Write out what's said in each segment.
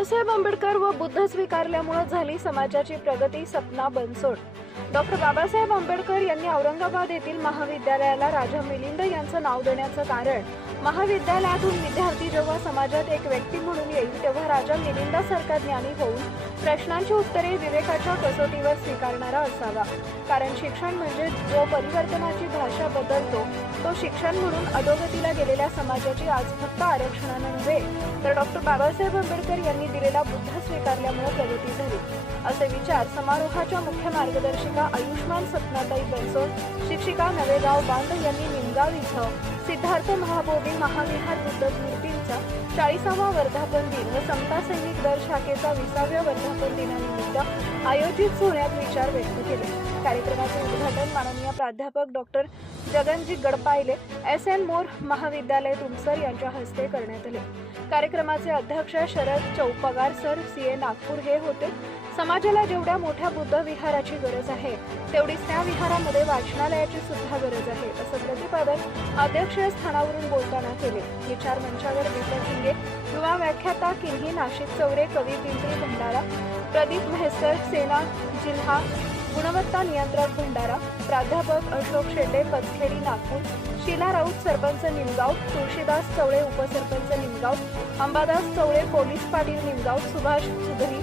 बाबासाहेब आंबेडकर व बुद्ध स्वीकारल्यामुळे झाली समाजाची प्रगती, सपना बनसोड। डॉक्टर बाबासाहेब आंबेडकर यांनी औरंगाबाद येथील महाविद्यालयाला राजा मिलिंद यांचं नाव देण्याचं कारण, महाविद्यालयातून विद्यार्थी जेव्हा समाजात एक व्यक्ती म्हणून येईल तेव्हा राजा मिलिंदासारखा ज्ञानी होऊन प्रश्नांची उत्तरे विवेकाच्या कसोटीवर स्वीकारणारा असावा। कारण शिक्षण म्हणजे जो परिवर्तनाची भाषा बदलतो तो शिक्षण म्हणून अधोगतीला गेलेल्या समाजाची आज फक्त आरक्षणाने नव्हे तर डॉक्टर बाबासाहेब आंबेडकर यांनी दिलेला बुद्ध स्वीकारल्यामुळे प्रगती झाली, असे विचार समारोहाच्या मुख्य मार्गदर्शिका आयुष्मान सपनाताई बनसोड, शिक्षिका नवेगाव बांध यांनी निमगाव इथं सिद्धार्थ महाबोधी महाविहार बुद्ध मूर्तींचा 40वा वर्धापन दिन व समता सैनिक दल शाखेचा 20व्या वर्धापन दिनानिमित्त आयोजित सोहळ्यात विचार व्यक्त केले। कार्यक्रमाचे उद्घाटन माननीय प्राध्यापक डॉक्टर जगनजी गडपायले SN मोर महाविद्यालय तुमसर यांच्या हस्ते करण्यात आले। कार्यक्रमाचे अध्यक्ष शरद चौपगार सर CA नागपूर हे होते। समाजाला जेवढ्या मोठ्या बुद्ध विहाराची गरज आहे तेवढीच त्या विहारामध्ये वाचनालयाची सुद्धा गरज आहे, असं प्रतिपादन अध्यक्षीय स्थानावरून बोलताना केले। विचार मंचावर दीपक हिंगे, युवा व्याख्याता किन्ही नाशिक चौरे, कवी पिंपरी भंडारा, प्रदीप म्हैसकर सेना जिल्हा गुणवत्ता नियंत्रक भंडारा, प्राध्यापक अशोक शेंडे पचखेडी नागपूर, शीला राऊत सरपंच निमगाव, तुळशीदास चौळे उपसरपंच निमगाव, अंबादास चौळे पोलीस पाटील निमगाव, सुभाष सुधरी,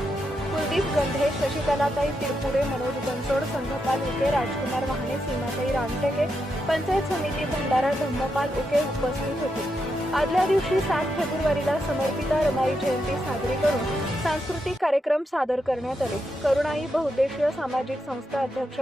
कुलदीप गंधे, शशिकलाताई तिरपुडे, मनोज बनसोड, संघपाल उके, राजकुमार वाहने, सीमाताई रामटेके, पंचायत समिती भंडारा धम्मपाल उके उपस्थित होते। आदल्या दिवशी 7 फेब्रुवारीला समर्पिता रमाई जयंती साजरी करून सांस्कृतिक कार्यक्रम सादर करण्यात आले। करुणाई बहुउद्देशीय सामाजिक संस्था अध्यक्ष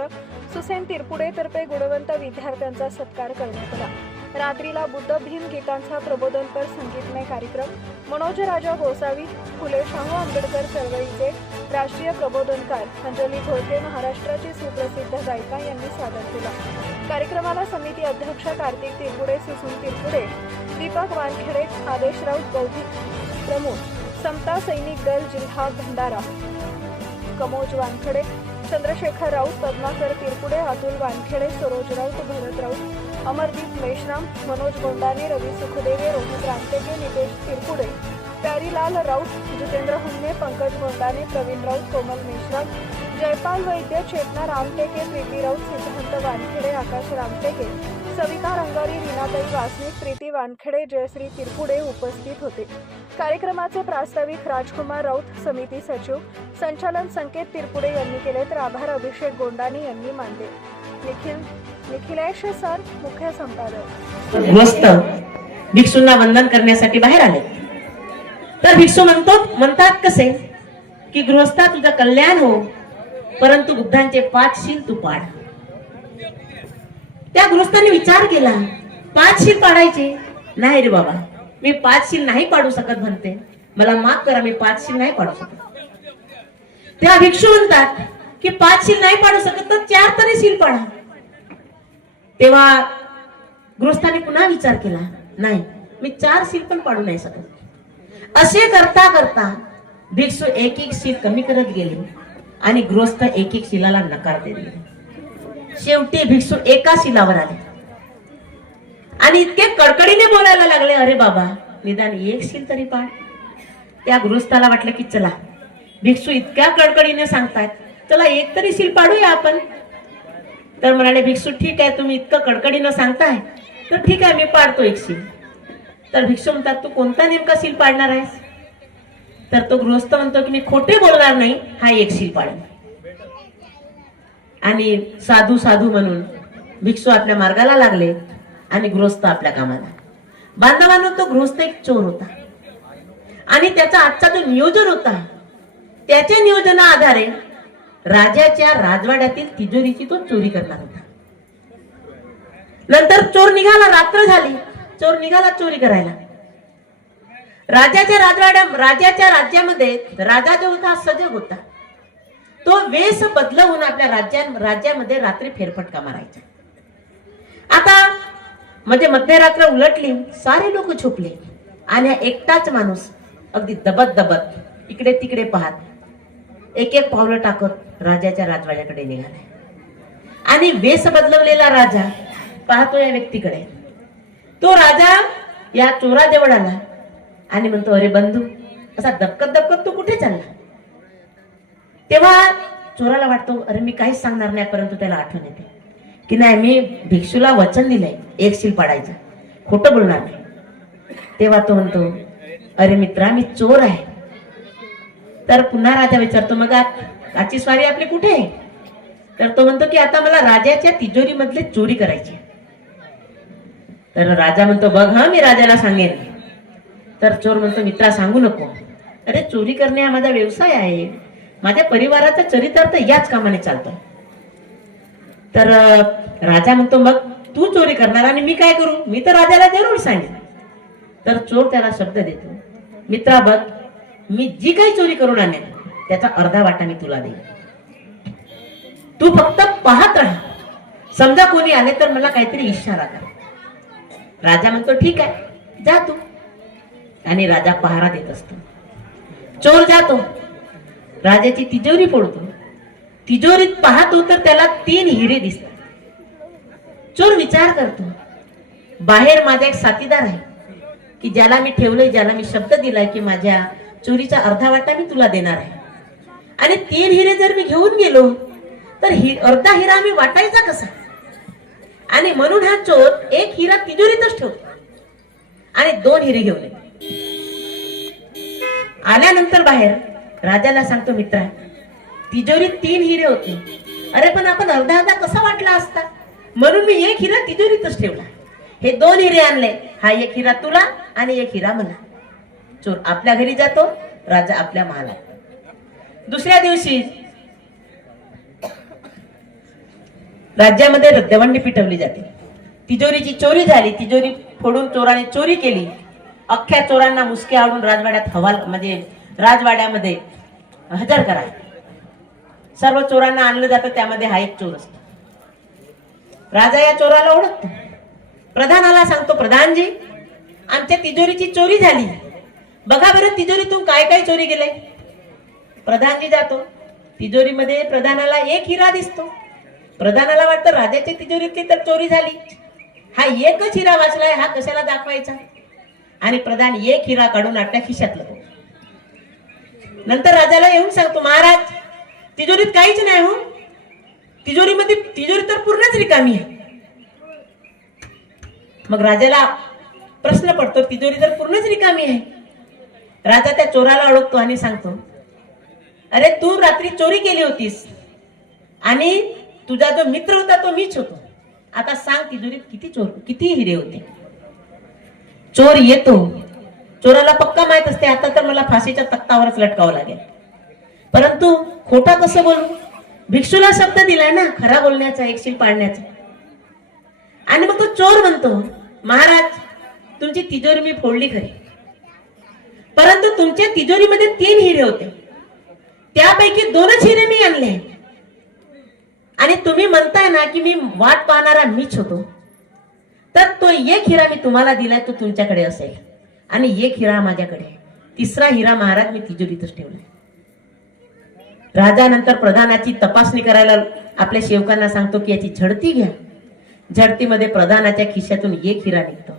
सुसेन तिरपुडे तर्फे गुणवंत विद्यार्थ्यांचा सत्कार करण्यात आला। रात्रीला बुद्ध भीम गीतांचा प्रबोधनपर संगीतमय कार्यक्रम मनोज राजा गोसावी, फुले शाहू आंबेडकर चळवळीचे राष्ट्रीय प्रबोधनकार अंजली घोळके, महाराष्ट्राची सुप्रसिद्ध गायिका यांनी सादर केला। कार्यक्रमाला समिती अध्यक्ष कार्तिक तिरपुडे, सुसून तिरपुडे, दीपक वानखेडे, आदेश राऊत बौद्धिक प्रमुख, समता सैनिक दल जिल्हा भंडारा, कमोज वानखेडे, चंद्रशेखर राऊत, पद्माकर तिरपुडे, अतुल वानखेडे, सरोज राऊत, भरत राऊत, अमरदीप मेश्राम, मनोज गोंडाने, रवी सुखदेवे, रोहित रामटेके, नितेश तिरपुडे, प्यारीलाल राऊत, जितेंद्र हुन्ने, पंकज गोंडाने, प्रवीण राऊत, कोमल मेश्राम, जयपाल वैद्य, चेतना रामटेके, प्रीती राऊत, सिद्धांत वानखेडे, आकाश रामटेके, सविता रंगारी, रीनाताई वासनिक, प्रीती वानखेडे, जयश्री तिरपुडे उपस्थित होते। कार्यक्रमाचे प्रास्ताविक राजकुमार राऊत, समिती सचिव, संचालन संकेत तिरपुडे यांनी केले तर आभार अभिषेक गोंडाने यांनी मानले। निखिलेश सर मुख्य संपादक। गृहस्थ भिक्षूंना वंदन करण्यासाठी बाहेर आले तर भिक्षू म्हणतात कसे की गृहस्था तुझं कल्याण हो, परंतु बुद्धांचे 5 शील तू पाड। त्या गृहस्थांनी विचार केला, 5 शील पाडायचे नाही रे बाबा, मी 5 शील नाही पाडू शकत म्हणते, मला माफ करा, मी 5 शील नाही पाडू शकत। त्या भिक्षू म्हणतात की 5 शील नाही पाडू शकत तर 4 तरी शील पाडा। तेव्हा गृहस्थांनी पुन्हा विचार केला, नाही मी 4 शील पण पाडू नाही शकत। असे करता करता भिक्षू एक शील कमी करत गेले आणि गृहस्थ एक शिलाला नकार देत गेले। शेवटी भिक्षू एका शिलावर आले आणि इतके कडकडीने बोलायला लागले, अरे बाबा निदान 1 शील तरी पाड। त्या गृहस्थाला वाटलं की चला भिक्षू इतक्या कडकडीने सांगतात, चला 1 तरी शील पाडूया आपण। तर म्हणाले भिक्षू, ठीक आहे तुम्ही इतकं कडकडीनं सांगताय तर ठीक आहे मी पाडतो 1 शील। तर भिक्षू म्हणतात, तू कोणता नेमका शील पाडणार आहेस? तर तो गृहस्थ म्हणतो की मी खोटे बोलणार नाही, हा 1 शील पाडेन। आणि साधू साधू म्हणून भिक्षू आपल्या मार्गाला लागले आणि गृहस्थ आपल्या कामाला। बांधवांनो, तो गृहस्थ एक चोर होता आणि त्याचा आजचा जो नियोजन होता त्याच्या नियोजना आधारे राजाच्या राजवाड्यातील तिजोरीची तो चोरी करणार होता। नंतर चोर निघाला, रात्र झाली, चोर निघाला चोरी करायला। राजाच्या राज्यामध्ये राजा जो होता सजग होता, तो वेश बदलवून आपल्या राज्यामध्ये रात्री फेरफटका मारायचा। आता म्हणजे मध्यरात्र उलटली, सारे लोक झोपले आणि एकटाच माणूस अगदी दबत इकडे तिकडे पाहत एक पावलं टाकत राजाच्या राजवाड्याकडे निघाला आणि वेश बदलवलेला राजा पाहतो या व्यक्तीकडे। तो राजा या चोराजवळ आला आणि म्हणतो, अरे बंधू, असा दबकत दबकत तू कुठे कुठे चालला? तेव्हा चोराला वाटतो अरे मी काहीच सांगणार नाही, परंतु त्याला आठवण येते की नाही, मी भिक्षूला वचन दिलंय एक शील पाडायचं, खोटं बोलणार नाही. तेव्हा तो म्हणतो अरे मित्रा, मी चोर आहे. तर पुन्हा राजा विचारतो मग आजची स्वारी आपली कुठे आहे? तर तो म्हणतो की आता मला राजाच्या तिजोरी मधले चोरी करायची. तर राजा म्हणतो बघ हा, मी राजाला सांगेन. तर चोर म्हणतो मित्रा सांगू नको. अरे चोरी करणे हा माझा व्यवसाय आहे, माझ्या परिवाराचा चरितार्थ याच कामाने चालतो. तर राजा म्हणतो मग तू चोरी करणार आणि मी काय करू? मी तर राजाला जरूर सांगेन. तर चोर त्याला शब्द देतो मित्रा बघ, मी जी काही चोरी करून आणेन त्याचा अर्धा वाटा मी तुला देईन, तू फक्त पाहत राहा. समजा कोणी आले तर मला काहीतरी इशारा कर. राजा म्हणतो ठीक आहे, जा तू. आणि राजा पहारा देत असतो. चोर जातो, राजाची तिजोरी फोडतो. तिजोरीत पाहतो तर त्याला 3 हिरे दिसतात. चोर विचार करतो बाहेर माझा एक साथीदार आहे की ज्याला मी ठेवलंय, ज्याला मी शब्द दिलाय की माझ्या चोरीचा अर्धा वाटा मी तुला देणार आहे, आणि 3 हिरे जर मी घेऊन गेलो तर अर्धा हिरा मी वाटायचा कसा? आणि म्हणून हा चोर एक हिरा तिजोरीतच ठेवतो आणि 2 हिरे घेऊन येतो. आल्यानंतर बाहेर राजाला सांगतो मित्रा, तिजोरीत 3 हिरे होते. अरे पण आपण अर्धा अर्धा कसा वाटला असता, म्हणून मी एक हिरा तिजोरीतच ठेवला. हे 2 हिरे आणले, हा एक हिरा तुला आणि एक हिरा मला. चोर आपल्या घरी जातो, राजा आपल्या महालात. दुसऱ्या दिवशी राज्यामध्ये दवंडी पिटवली जाते. तिजोरीची चोरी झाली, तिजोरी फोडून चोराने चोरी केली. अख्ख्या चोरांना मुसके आवडून राजवाड्यात म्हणजे राजवाड्यामध्ये हजर करा. सर्व चोरांना आणलं जातं, त्यामध्ये हा एक चोर असतो. राजा या चोराला ओळखतो. प्रधानाला सांगतो प्रधानजी, आमच्या तिजोरीची चोरी झाली, बघा बरं तिजोरीतून काय काय चोरी गेले. प्रधानजी जातो, तिजोरीमध्ये प्रधानाला एक हिरा दिसतो. प्रधानाला वाटतं राजाच्या तिजोरीतली तर चोरी झाली, हा एकच हिरा वाचलाय, हा कशाला दाखवायचा. आणि प्रधान एक हिरा काढून आपल्या खिशात लपवतो. नंतर राजाला येऊन सांगतो महाराज, तिजोरीत काहीच नाही हो, तिजोरी तर पूर्णच रिकामी आहे. मग राजाला प्रश्न पडतो, तिजोरी तर पूर्णच रिकामी आहे. राजा त्या चोराला ओळखतो आणि सांगतो अरे तू रात्री चोरी केली होतीस आणि तुझा जो मित्र होता तो मीच होतो. आता सांग तिजोरीत किती हिरे होते. चोर येतो. चोराला पक्का माहित असते आता तर मला फाशीच्या तख्तावरच लटकावं लागेल, परंतु खोटा कसं बोलू? भिक्षूला शब्द दिलाय ना खरा बोलण्याचा, एक शील पाडण्याचा. आणि मग तो चोर म्हणतो महाराज, तुमची तिजोरी मी फोडली खरी, परंतु तुमच्या तिजोरीमध्ये 3 हिरे होते, त्यापैकी 2च हिरे मी आणले. आणि तुम्ही म्हणताय ना की मी वाट पाहणारा मीच होतो, तर तो एक हिरा मी तुम्हाला दिलाय, तो तुमच्याकडे असेल आणि एक हिरा माझ्याकडे. 3रा हिरा महाराज मी तिजोरीतच ठेवलाय. राजा नंतर प्रधानाची तपासणी करायला आपल्या सेवकांना सांगतो की याची झडती घ्या. झडतीमध्ये प्रधानाच्या खिशातून एक हिरा निघतो.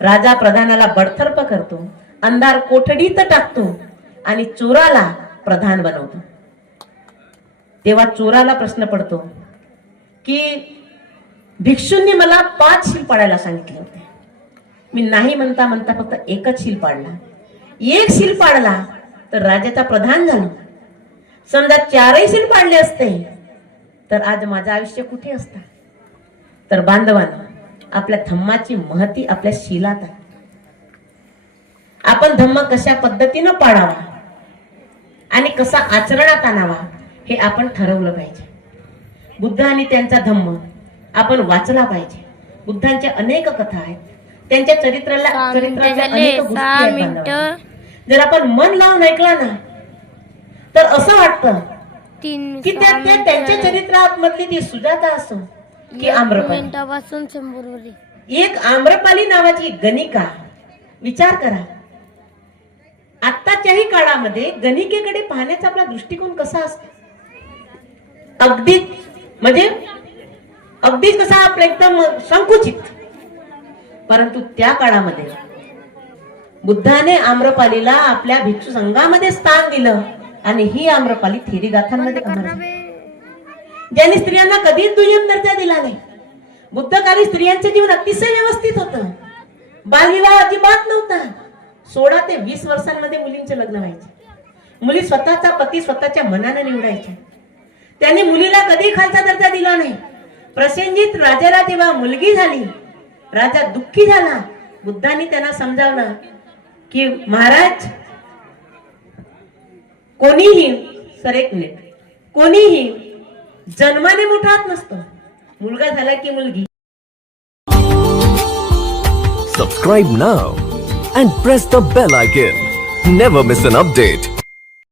राजा प्रधानाला बडतर्फ करतो, अंधार कोठडीत टाकतो आणि चोराला प्रधान बनवतो. तेव्हा चोराला प्रश्न पडतो की भिक्षूंनी मला 5 शील पाडायला सांगितले होते, मी नाही म्हणता म्हणता फक्त एकच शील पाडला. एक शील पाडला तर राजाचा प्रधान झालो. समजा 4ही शील पाडले असते तर आज माझं आयुष्य कुठे असतं. तर बांधवांनो, आपल्या धम्माची महती आपल्या शीलात आहे. आपण धम्म कशा पद्धतीनं पाडावा आणि कसा आचरणात आणावा हे आपण ठरवलं पाहिजे. बुद्ध आणि त्यांचा धम्म आपण वाचला पाहिजे. बुद्धांच्या अनेक कथा आहेत, त्यांच्या चरित्राच्या अनेक गोष्टी आहेत. जर आपण मन लावून ऐकला ना तर असं वाटतं की त्यांच्या चरित्रात मधली ती सुजाता असो की आम्रपाली, एक आम्रपाली नावाची गणिका. विचार करा, आत्ताच्याही काळामध्ये गणिकेकडे पाहण्याचा आपला दृष्टिकोन कसा असतो. अगदी कसा आपला एकदम संकुचित. परंतु त्या काळामध्ये बुद्धाने आम्रपालीला आपल्या भिक्षू संघामध्ये स्थान दिलं आणि ही आम्रपाली थेरी गाथांमध्ये अमर झाली. ज्यांनी स्त्रियांना कधीच दुय्यम दर्जा दिला नाही. बुद्धकाली स्त्रियांचं जीवन अतिशय व्यवस्थित होतं. बालविवाह अजिबात नव्हता. 16 ते 20 वर्षांमध्ये मुलींचे लग्न व्हायचे. मुली स्वतःचा पती स्वतःच्या मनाने निवडायच्या. त्यांनी मुलीला कधी खालचा दर्जा दिला नाही. प्रसेनजित राजाला जेव्हा मुलगी झाली, राजा दुःखी झाला. बुद्धांनी त्यांना समजावलं की महाराज, कोणीही सर एक मिनिट, कोणीही जन्माने मोठा होत नसतो. मुलगा झाला की मुलगी. Subscribe now and press the bell icon. Never miss an update.